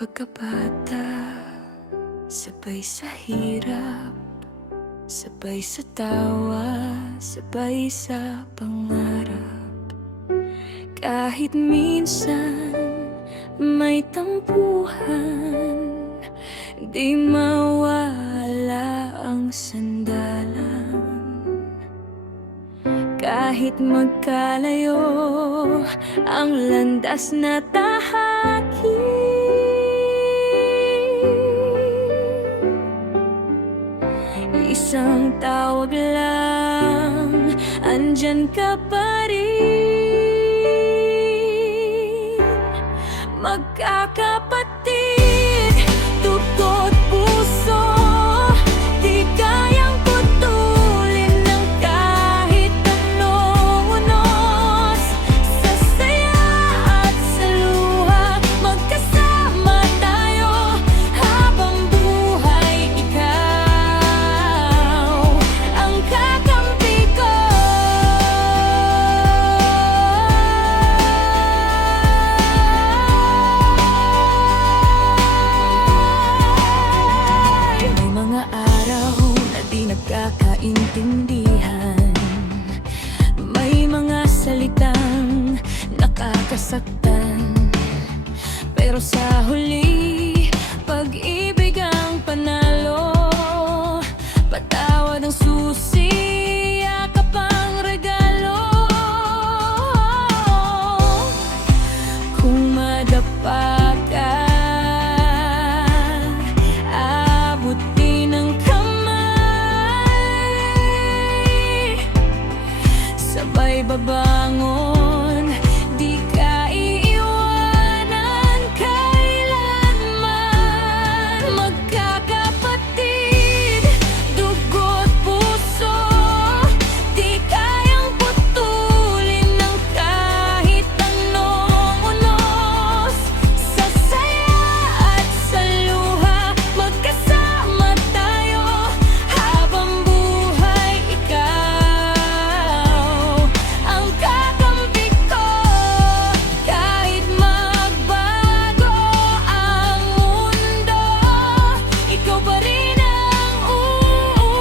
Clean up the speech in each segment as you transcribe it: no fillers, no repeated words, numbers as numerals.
pagkabata, sabay sa hirap, sabay sa tawa, sabay sa pangarap. Kahit minsan may tampuhan, di mawala ang sandalan. Kahit magkalayo ang landas na tahakin, isang tawag lang, andyan ka pa rin. Magkakapatid, dugo't puso, di kayang putulin ng kahit anong unos. Sa saya at sa luha, magkasama tayo habang buhay. Ikaw ang kakampi ko. May mga araw na di nagkakaintindihan, may mga salitang nakakasaktan, pero sa huli, pag-ibig ang panalo. Patawad ang susi, yakap ang regalo. Kung madapa ka, abutin ang kamay, sabay babangon, di ka iiwanan kailanman. Magkakapatid, dugo't puso, di kayang putulin ng kahit anong unos. Sa saya at sa luha, magkasama tayo habang buhay. Ikaw ang kakampi ko. Kahit magbago ang mundo, ikaw pa rin ang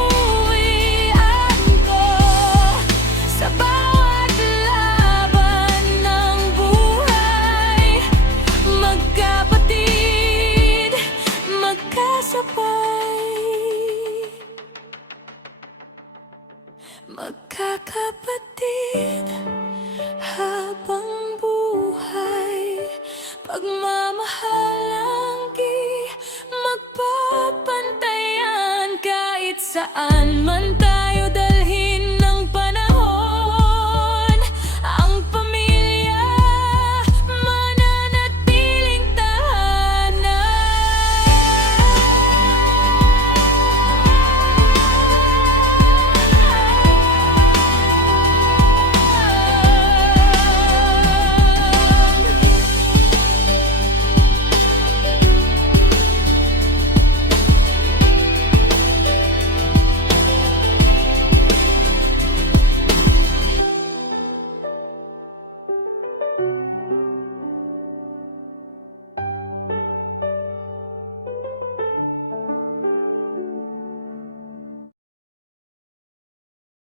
uuwian ko. Sa bawat laban ng buhay, magkapatid, magkasabay. Magkakapatid habang buhay, pagmamahalang di magpapantayan kahit saan man